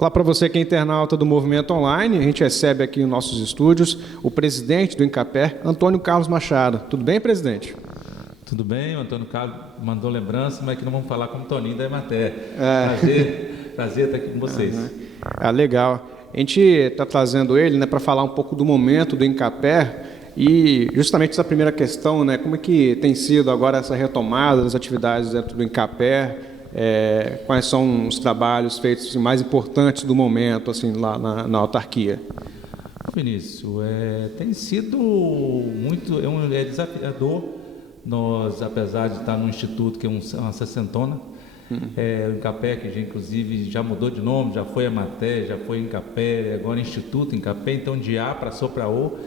Olá para você que é internauta do Movimento Online. A gente recebe aqui em nossos estúdios o presidente do INCAPER, Antônio Carlos Machado. Tudo bem, presidente? Tudo bem, o Antônio Carlos mandou lembrança, mas que não vamos falar como Toninho da Emater. Prazer estar aqui com vocês. Legal. A gente está trazendo ele, para falar um pouco do momento do INCAPER e justamente essa primeira questão, como é que tem sido agora essa retomada das atividades dentro do INCAPER, quais são os trabalhos feitos mais importantes do momento, lá na autarquia? Vinícius, tem sido muito desafiador. Nós, apesar de estar no instituto, que é uma sessentona, o INCAPER, que inclusive já mudou de nome, já foi Emater, já foi INCAPER, agora Instituto INCAPER, então de A para So para O.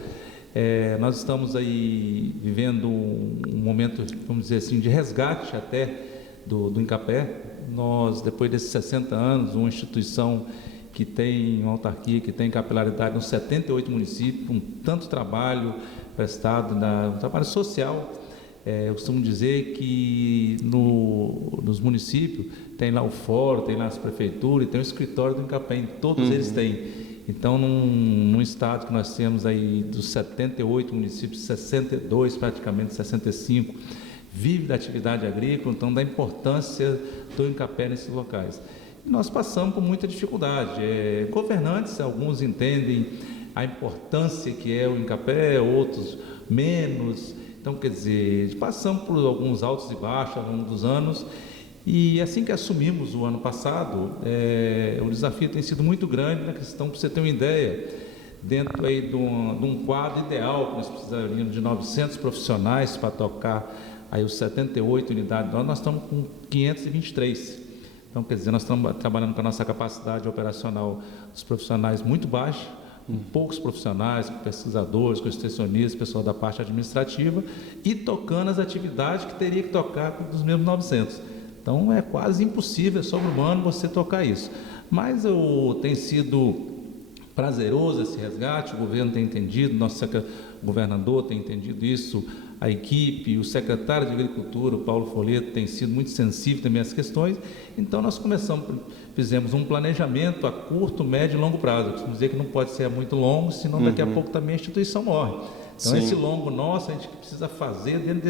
Nós estamos aí vivendo um momento, vamos dizer assim, de resgate até do INCAPER. Nós, depois desses 60 anos, uma instituição que tem uma autarquia, que tem capilaridade nos 78 municípios, com tanto trabalho prestado, um trabalho social. Eu costumo dizer que nos municípios tem lá o fórum, tem lá as prefeituras, tem o escritório do INCAPER, todos eles têm. Então, num estado que nós temos aí dos 78 municípios, 62, praticamente 65, vive da atividade agrícola, então da importância do INCAPER nesses locais. E nós passamos por muita dificuldade. Governantes, alguns entendem a importância que é o INCAPER, outros menos. Então, quer dizer, passamos por alguns altos e baixos ao longo dos anos, e assim que assumimos o ano passado, o desafio tem sido muito grande na questão, para você ter uma ideia, dentro aí de um quadro ideal, que nós precisaríamos de 900 profissionais para tocar aí os 78 unidades, nós estamos com 523. Então, quer dizer, nós estamos trabalhando com a nossa capacidade operacional dos profissionais muito baixa, com poucos profissionais, com pesquisadores, com extensionistas, pessoal da parte administrativa, e tocando as atividades que teria que tocar dos mesmos 900. Então, é quase impossível, é sobre-humano você tocar isso. Mas tem sido prazeroso esse resgate, o governo tem entendido, nosso governador tem entendido isso, a equipe, o secretário de Agricultura, o Paulo Folleto, tem sido muito sensível também às questões. Então, nós fizemos um planejamento a curto, médio e longo prazo. Eu costumo dizer que não pode ser muito longo, senão daqui a pouco também a instituição morre. Então, sim, esse longo nosso, a gente precisa fazer dentro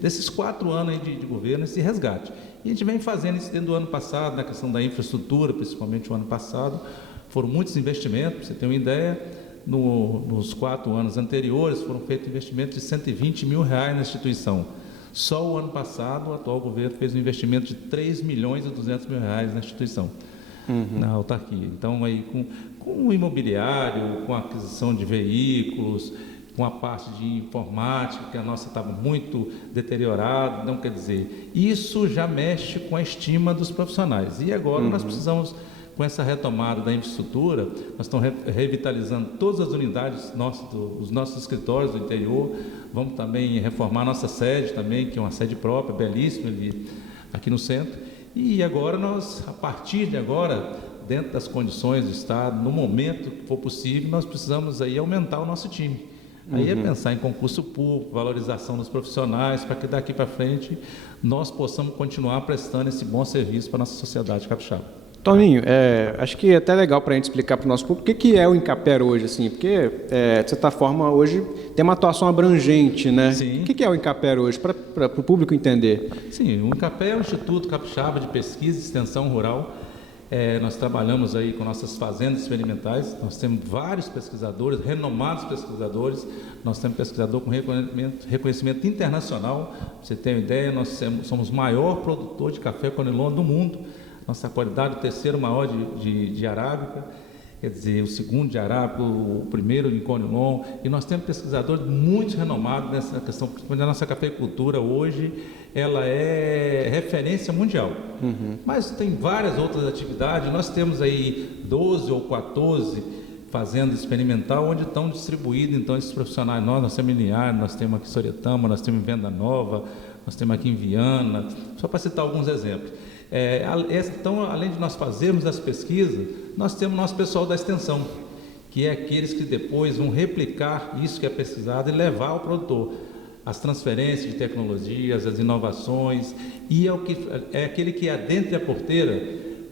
desses 4 anos aí de governo, esse resgate. E a gente vem fazendo isso dentro do ano passado, na questão da infraestrutura, principalmente o ano passado. Foram muitos investimentos, para você ter uma ideia. Nos 4 anos anteriores foram feitos investimentos de R$120 mil na instituição. Só o ano passado o atual governo fez um investimento de R$3.200.000 na instituição, na autarquia. Então, aí, com o imobiliário, com a aquisição de veículos, com a parte de informática, que a nossa estava muito deteriorada, não quer dizer, isso já mexe com a estima dos profissionais. E agora nós precisamos, com essa retomada da infraestrutura, nós estamos revitalizando todas as unidades os nossos escritórios do interior, vamos também reformar a nossa sede também, que é uma sede própria, belíssima, aqui no centro. E agora a partir de agora, dentro das condições do Estado, no momento que for possível, nós precisamos aí aumentar o nosso time. Aí é pensar em concurso público, valorização dos profissionais, para que daqui para frente nós possamos continuar prestando esse bom serviço para a nossa sociedade capixaba. Toninho, acho que é até legal para a gente explicar para o nosso público o que é o INCAPER hoje, porque, de certa forma, hoje tem uma atuação abrangente, né? Sim. O que é o INCAPER hoje, para o público entender? Sim, o INCAPER é o Instituto Capixaba de Pesquisa e Extensão Rural. Nós trabalhamos aí com nossas fazendas experimentais, nós temos vários pesquisadores, renomados pesquisadores, nós temos pesquisador com reconhecimento internacional. Pra você ter uma ideia, nós somos o maior produtor de café conilon do mundo. Nossa qualidade, o terceiro maior de arábica, quer dizer, o segundo de arábica, o primeiro de conilon, e nós temos pesquisadores muito renomados nessa questão, principalmente a nossa cafeicultura hoje, ela é referência mundial. Mas tem várias outras atividades, nós temos aí 12 ou 14 fazendas experimentais, onde estão distribuídos, então, esses profissionais nós temos em Linhares, nós temos aqui em Soretama, nós temos em Venda Nova, nós temos aqui em Viana, só para citar alguns exemplos. Então, além de nós fazermos as pesquisas, nós temos nosso pessoal da extensão, que é aqueles que depois vão replicar isso que é pesquisado e levar ao produtor. As transferências de tecnologias, as inovações, e é aquele que adentra a porteira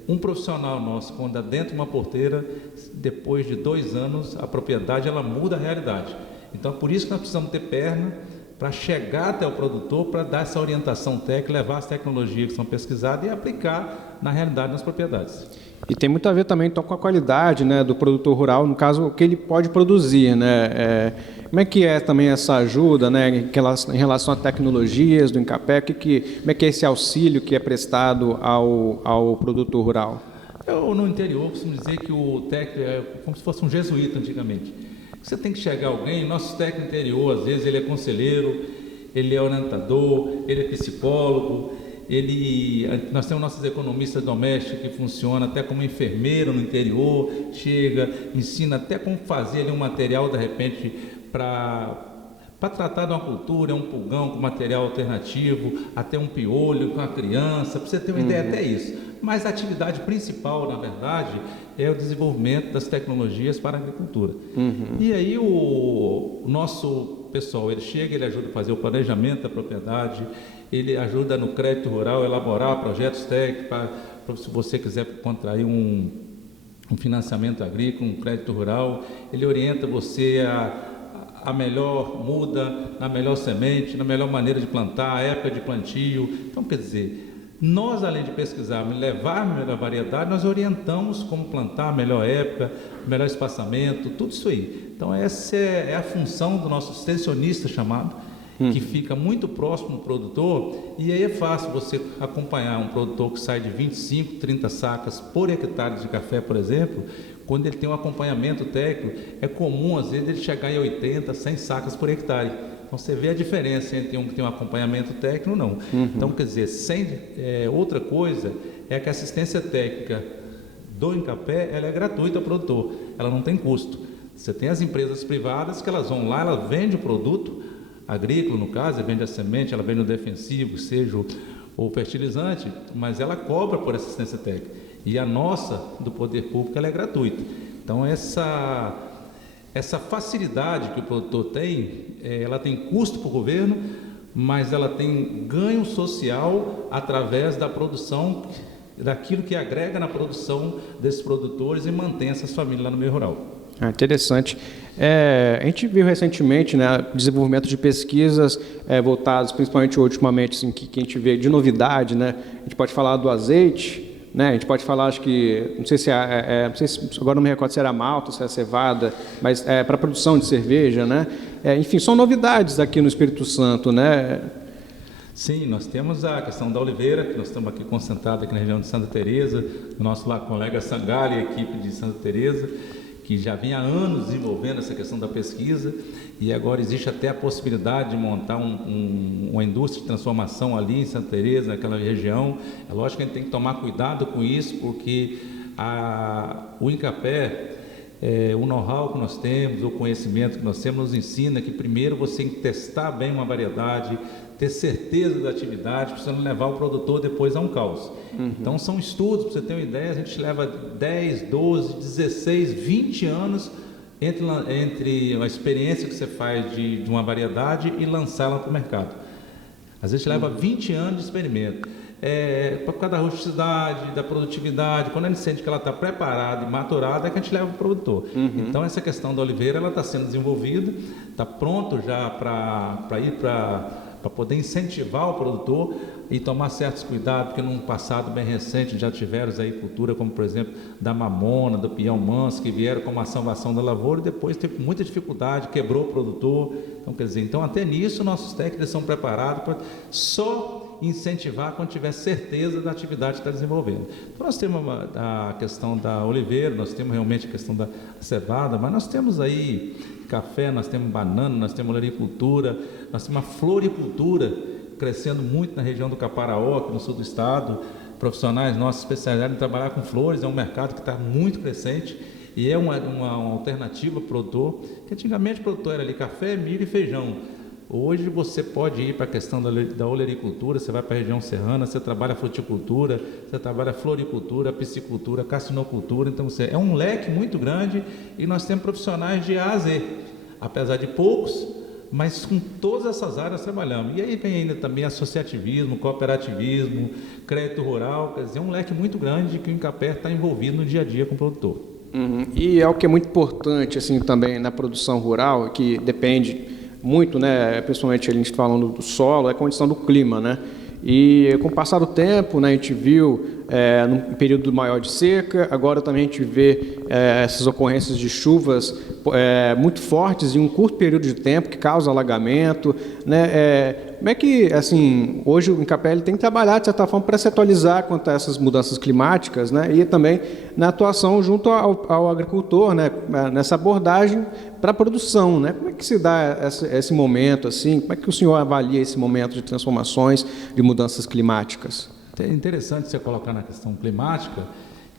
um profissional nosso, quando dentro de uma porteira, depois de 2 anos, a propriedade ela muda a realidade. Então, por isso que nós precisamos ter perna para chegar até o produtor, para dar essa orientação técnica, levar as tecnologias que são pesquisadas e aplicar na realidade nas propriedades. E tem muito a ver também então com a qualidade, né, do produtor rural, no caso, o que ele pode produzir, né? Como é que é também essa ajuda, né, em relação a tecnologias do Incapé? Como é que é esse auxílio que é prestado ao produtor rural? Eu, no interior, costumo dizer que o técnico é como se fosse um jesuíta antigamente. Você tem que chegar alguém, nosso técnico interior, às vezes ele é conselheiro, ele é orientador, ele é psicólogo, nós temos nossos economistas domésticos que funcionam até como enfermeiro no interior, chega, ensina até como fazer ali um material, de repente, para tratar de uma cultura, um pulgão com material alternativo, até um piolho com a criança, para você ter uma ideia, até isso. Mas a atividade principal, na verdade, é o desenvolvimento das tecnologias para a agricultura. E aí o nosso pessoal, ele chega, ele ajuda a fazer o planejamento da propriedade, ele ajuda no crédito rural a elaborar projetos técnicos para se você quiser contrair um financiamento agrícola, um crédito rural, ele orienta você a melhor muda, na melhor semente, na melhor maneira de plantar, a época de plantio. Então, quer dizer, nós, além de pesquisarmos e levar a melhor variedade, nós orientamos como plantar a melhor época, melhor espaçamento, tudo isso aí. Então, essa é a função do nosso extensionista chamado, que fica muito próximo do produtor, e aí é fácil você acompanhar um produtor que sai de 25, 30 sacas por hectare de café, por exemplo. Quando ele tem um acompanhamento técnico, é comum às vezes ele chegar em 80, 100 sacas por hectare. Então você vê a diferença entre um que tem um acompanhamento técnico ou não. Então, quer dizer, outra coisa é que a assistência técnica do Incapé, ela é gratuita ao produtor, ela não tem custo. Você tem as empresas privadas que elas vão lá, ela vende o produto agrícola, no caso, ela vende a semente, ela vende o defensivo, seja o fertilizante, mas ela cobra por assistência técnica. E a nossa, do poder público, ela é gratuita. Então, essa facilidade que o produtor tem, ela tem custo para o governo, mas ela tem ganho social através da produção, daquilo que agrega na produção desses produtores e mantém essas famílias lá no meio rural. Interessante. A gente viu recentemente, né, desenvolvimento de pesquisas voltadas, principalmente ultimamente, assim, que a gente vê de novidade, né? A gente pode falar do azeite, né? A gente pode falar, acho que, não sei se agora não me recordo se era malta, se era cevada, mas para a produção de cerveja, né? Enfim, são novidades aqui no Espírito Santo, né? Sim, nós temos a questão da oliveira, que nós estamos aqui concentrados aqui na região de Santa Teresa, o nosso colega Sangali, a equipe de Santa Teresa, que já vem há anos desenvolvendo essa questão da pesquisa, e agora existe até a possibilidade de montar uma indústria de transformação ali em Santa Teresa, naquela região. É lógico que a gente tem que tomar cuidado com isso, porque o Incapé, o know-how que nós temos, o conhecimento que nós temos, nos ensina que primeiro você tem que testar bem uma variedade, ter certeza da atividade, para você não levar o produtor depois a um caos. Então são estudos, para você ter uma ideia, a gente leva 10, 12, 16, 20 anos entre a experiência que você faz de uma variedade e lançá-la para o mercado. Às vezes leva 20 anos de experimento. Por causa da rusticidade, da produtividade, quando a gente sente que ela está preparada e maturada, é que a gente leva para o produtor. Então essa questão da oliveira, ela está sendo desenvolvida, está pronto já para ir para poder incentivar o produtor e tomar certos cuidados, porque num passado bem recente já tiveram aí cultura como, por exemplo, da mamona, do pião manso, que vieram como a salvação da lavoura e depois teve muita dificuldade, quebrou o produtor. Então, quer dizer, até nisso nossos técnicos são preparados para só incentivar quando tiver certeza da atividade que está desenvolvendo. Então, nós temos a questão da oliveira, nós temos realmente a questão da cevada, mas nós temos aí café, nós temos banana, nós temos olericultura, nós temos a floricultura crescendo muito na região do Caparaó, aqui no sul do estado. Profissionais nossos especializados em trabalhar com flores, é um mercado que está muito crescente e é uma alternativa para o produtor, que antigamente o produtor era ali café, milho e feijão. Hoje você pode ir para a questão da olericultura, você vai para a região serrana, você trabalha fruticultura, você trabalha floricultura, piscicultura, carcinocultura, então é um leque muito grande e nós temos profissionais de A a Z, apesar de poucos, mas com todas essas áreas trabalhamos. E aí vem ainda também associativismo, cooperativismo, crédito rural, quer dizer, é um leque muito grande que o Incapé está envolvido no dia a dia com o produtor. Uhum. E é o que é muito importante assim também na produção rural, que depende muito, né, principalmente a gente falando do solo, é a condição do clima, né? E com o passar do tempo, né, a gente viu num período maior de seca, agora também a gente vê essas ocorrências de chuvas muito fortes em um curto período de tempo, que causa alagamento, né? Como é que, assim, hoje o Incapé tem que trabalhar, de certa forma, para se atualizar quanto a essas mudanças climáticas, né? E também na atuação junto ao agricultor, né? Nessa abordagem para a produção, né? Como é que se dá esse momento, assim? Como é que o senhor avalia esse momento de transformações, de mudanças climáticas? É interessante você colocar na questão climática,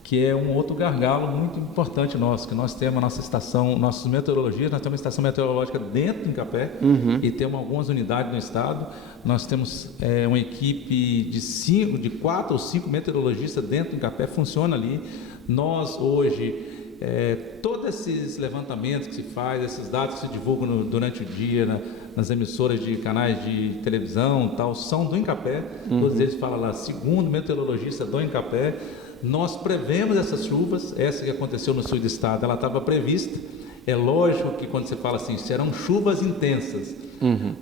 que é um outro gargalo muito importante nosso, que nós temos a nossa estação, nossos meteorologistas, nós temos uma estação meteorológica dentro do Incapé, e temos algumas unidades no estado. Nós temos uma equipe de 4 ou 5 meteorologistas dentro do Incapé, funciona ali. Nós hoje, todos esses levantamentos que se faz, esses dados que se divulgam durante o dia, nas emissoras de canais de televisão, tal, são do Incapé. Todos eles falam lá, segundo meteorologista do Incapé. Nós prevemos essas chuvas, essa que aconteceu no sul do estado, ela estava prevista. É lógico que quando você fala assim, serão chuvas intensas,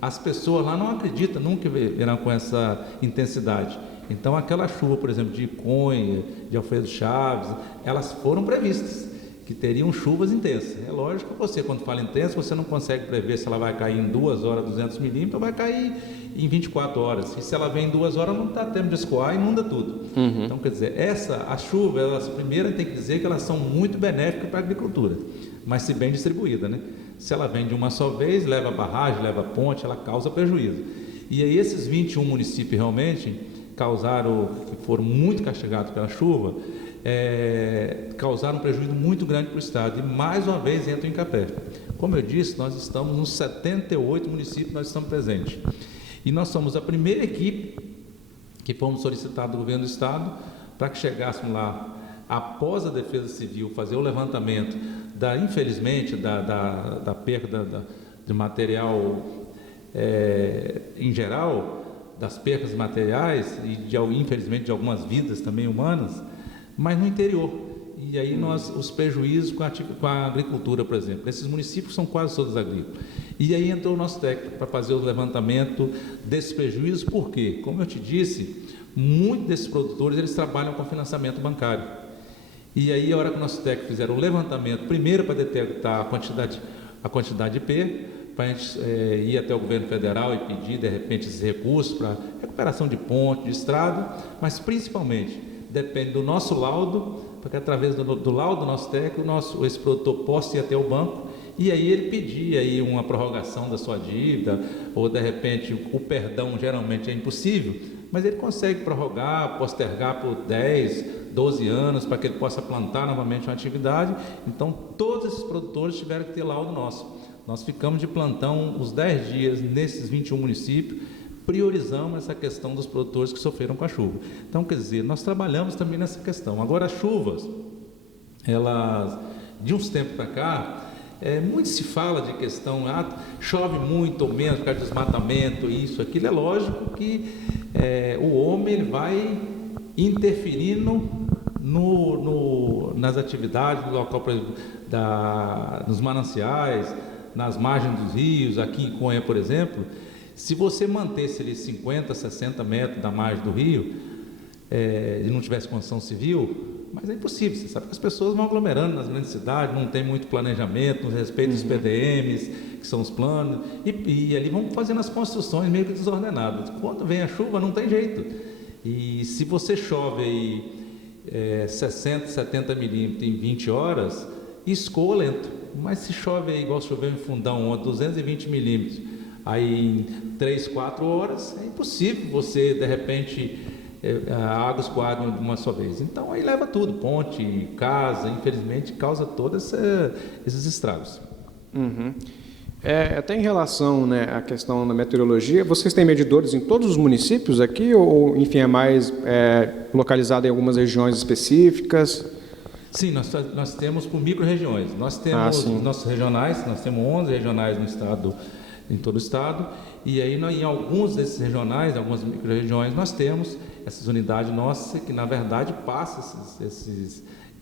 as pessoas lá não acreditam nunca verão com essa intensidade. Então aquela chuva, por exemplo, de Iconha, de Alfredo Chaves, elas foram previstas, que teriam chuvas intensas. É lógico que você, quando fala intensa, você não consegue prever se ela vai cair em 2 horas 200 milímetros ou vai cair em 24 horas. E se ela vem em 2 horas, não dá tempo de escoar e inunda tudo. Então, quer dizer, a chuva, elas primeiro tem que dizer que elas são muito benéficas para a agricultura, mas se bem distribuída, né? Se ela vem de uma só vez, leva barragem, leva ponte, ela causa prejuízo. E aí esses 21 municípios realmente que foram muito castigados pela chuva, causaram um prejuízo muito grande para o estado, e mais uma vez entra o Incapé. Como eu disse, nós estamos nos 78 municípios, nós estamos presentes, e nós somos a primeira equipe que fomos solicitados do governo do estado para que chegássemos lá após a Defesa Civil fazer o levantamento infelizmente da perda de material em geral, das percas materiais e infelizmente de algumas vidas também humanas, mas no interior. E aí os prejuízos com a agricultura, por exemplo, esses municípios são quase todos agrícolas. E aí entrou o nosso técnico para fazer o levantamento desses prejuízos, porque, como eu te disse, muitos desses produtores eles trabalham com financiamento bancário. E aí a hora que o nosso técnico fizeram o levantamento, primeiro para detectar a quantidade de perda, para a gente ir até o governo federal e pedir, de repente, esses recursos para recuperação de ponte, de estrada, mas principalmente depende do nosso laudo, porque através do laudo do nosso técnico, esse produtor possa ir até o banco e aí ele pedir aí uma prorrogação da sua dívida, ou de repente o perdão geralmente é impossível, mas ele consegue prorrogar, postergar por 10, 12 anos para que ele possa plantar novamente uma atividade. Então todos esses produtores tiveram que ter laudo nosso. Nós ficamos de plantão os 10 dias nesses 21 municípios, priorizamos essa questão dos produtores que sofreram com a chuva. Então, quer dizer, nós trabalhamos também nessa questão. Agora, as chuvas, elas, de uns tempos para cá, muito se fala de questão, chove muito ou menos por causa de desmatamento, isso, aquilo. É lógico que o homem ele vai interferindo nas atividades, no local, por exemplo, nos mananciais, nas margens dos rios, aqui em Iconha, por exemplo. Se você mantesse ali 50, 60 metros da margem do rio e não tivesse construção civil, mas é impossível, você sabe que as pessoas vão aglomerando nas grandes cidades, não tem muito planejamento, não respeita os PDMs, que são os planos, e ali vão fazendo as construções meio que desordenadas. Quando vem a chuva, não tem jeito. E se você chove aí 60, 70 milímetros em 20 horas, escoa lento. Mas se chove aí, igual choveu em Fundão, 220 milímetros, aí em 3, 4 horas, é impossível você, de repente, a água escoar de uma só vez. Então, aí leva tudo, ponte, casa, infelizmente, causa todos esses estragos. Até em relação, né, à questão da meteorologia, vocês têm medidores em todos os municípios aqui, ou enfim, é mais localizado em algumas regiões específicas? Sim, nós temos por micro-regiões. Nós temos nossos regionais, nós temos 11 regionais no estado em todo o estado. E aí, em alguns desses regionais, algumas micro-regiões, nós temos essas unidades nossas que, na verdade, passam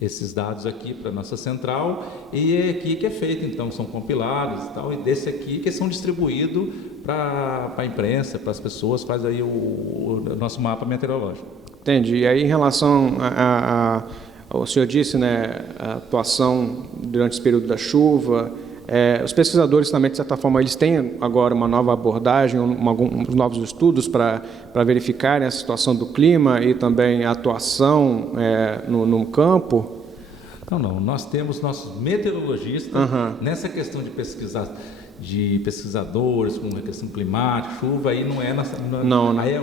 esses dados aqui para a nossa central, e é aqui que é feito, então, são compilados e tal, e desse aqui que são distribuídos para a imprensa, para as pessoas, faz aí o nosso mapa meteorológico. Entendi. E aí, em relação o senhor disse, né, a atuação durante esse período da chuva, os pesquisadores também, de certa forma, eles têm agora uma nova abordagem, alguns novos estudos para verificarem a situação do clima e também a atuação no campo? Não. Nós temos nossos meteorologistas nessa questão de pesquisadores com a questão climática, chuva, aí não é nossa, aí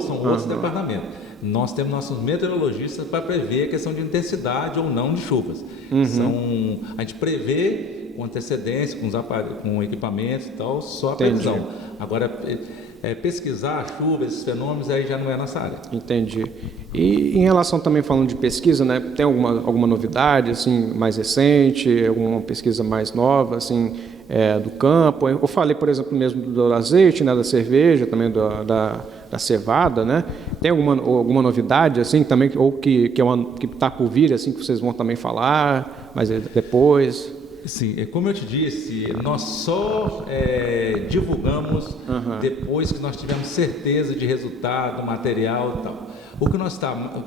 são outros departamentos. Nós temos nossos meteorologistas para prever a questão de intensidade ou não de chuvas. A gente prevê com antecedência, com equipamentos e tal, só a previsão. Agora, pesquisar a chuva, esses fenômenos, aí já não é nossa área. Entendi. E em relação também, falando de pesquisa, né, tem alguma novidade assim, mais recente, alguma pesquisa mais nova, assim, do campo? Eu falei, por exemplo, mesmo do azeite, né, da cerveja, também da cevada, né? Tem alguma novidade assim também, ou que está por vir, assim, que vocês vão também falar, mas depois? Sim, como eu te disse, nós só divulgamos depois que nós tivemos certeza de resultado, material e tal. O que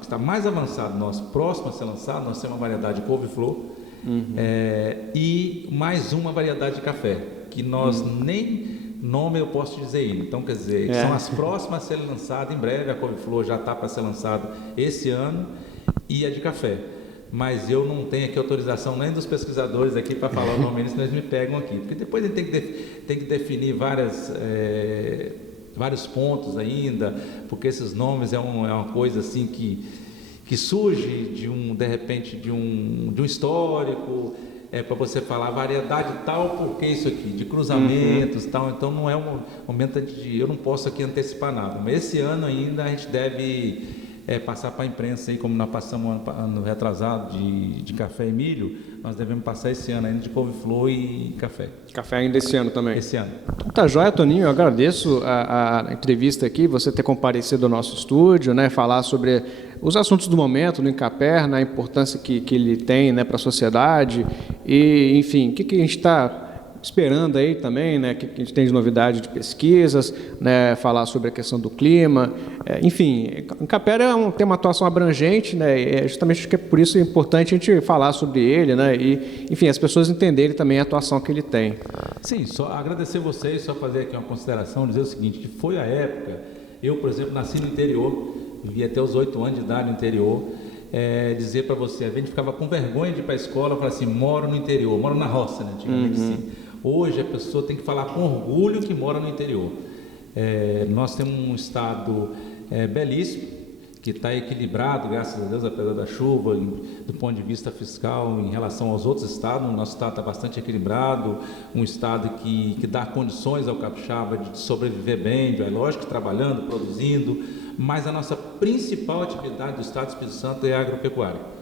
está mais avançado, próximo a ser lançado, nós temos uma variedade de couve-flor e mais uma variedade de café, que nós nem nome eu posso dizer ainda. Então, quer dizer, são as próximas a serem lançadas em breve. A couve-flor já está para ser lançada esse ano e a de café. Mas eu não tenho aqui autorização nem dos pesquisadores aqui para falar o nome, senão eles me pegam aqui. Porque depois a gente tem que definir vários pontos ainda, porque esses nomes é uma coisa assim que surge de repente de um histórico, para você falar variedade tal, porque isso aqui, de cruzamentos tal, então não é um momento eu não posso aqui antecipar nada. Mas esse ano ainda a gente deve passar para a imprensa, aí, como nós passamos ano retrasado de café e milho, nós devemos passar esse ano ainda de couve-flor e café. Café ainda esse ano também? Esse ano. Tá joia, Toninho, eu agradeço a entrevista aqui, você ter comparecido ao nosso estúdio, né, falar sobre os assuntos do momento no Incaper, né, a importância que ele tem, né, para a sociedade e, enfim, o que a gente está esperando aí também, né, que a gente tem de novidade de pesquisas, né, falar sobre a questão do clima, enfim, o Incaper tem uma atuação abrangente, né, justamente acho que é por isso importante a gente falar sobre ele, né, e, enfim, as pessoas entenderem também a atuação que ele tem. Sim, só agradecer vocês, só fazer aqui uma consideração, dizer o seguinte, que foi a época, eu, por exemplo, nasci no interior, vivi até os 8 anos de idade no interior, dizer para você, a gente ficava com vergonha de ir para a escola, falar assim, moro no interior, moro na roça, né, antigamente assim. Hoje a pessoa tem que falar com orgulho que mora no interior. Nós temos um estado belíssimo, que está equilibrado, graças a Deus, apesar da chuva, do ponto de vista fiscal, em relação aos outros estados. O nosso estado está bastante equilibrado, um estado que dá condições ao capixaba de sobreviver bem, lógico, trabalhando, produzindo, mas a nossa principal atividade do estado do Espírito Santo é a agropecuária.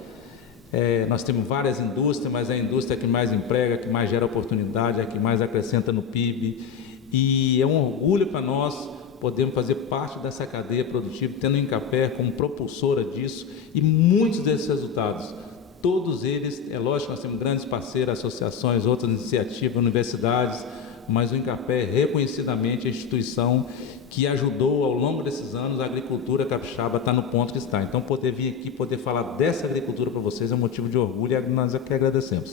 Nós temos várias indústrias, mas a indústria que mais emprega, que mais gera oportunidade, é a que mais acrescenta no PIB, e é um orgulho para nós podermos fazer parte dessa cadeia produtiva, tendo o Incaper como propulsora disso, e muitos desses resultados, todos eles, lógico que nós temos grandes parceiros, associações, outras iniciativas, universidades, mas o Incaper é reconhecidamente a instituição que ajudou ao longo desses anos a agricultura capixaba a estar no ponto que está. Então, poder vir aqui, poder falar dessa agricultura para vocês é um motivo de orgulho e nós aqui agradecemos.